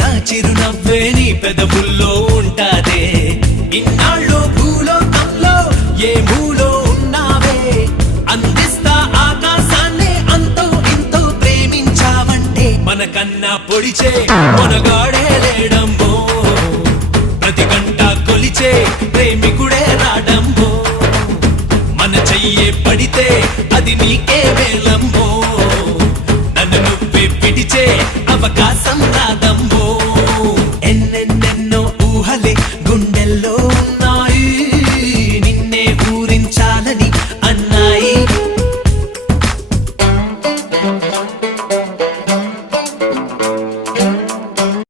నా చిరునవ్వే నీ పెదవుల్లో ఉంటాదే. ఇన్నాళ్ళు భూలోకంలో ఏ మూలో ఉన్నావే, అందిస్తా ఆకాశాన్ని అంతో ఇంతో ప్రేమించావంటే. మనకన్నా పొడిచే మనగాడే లేడమ్మో, ప్రతి గంట కొలిచే ప్రేమికుడే రాడమ్మో. మన చెయ్యే పడితే అది నీకే వేళ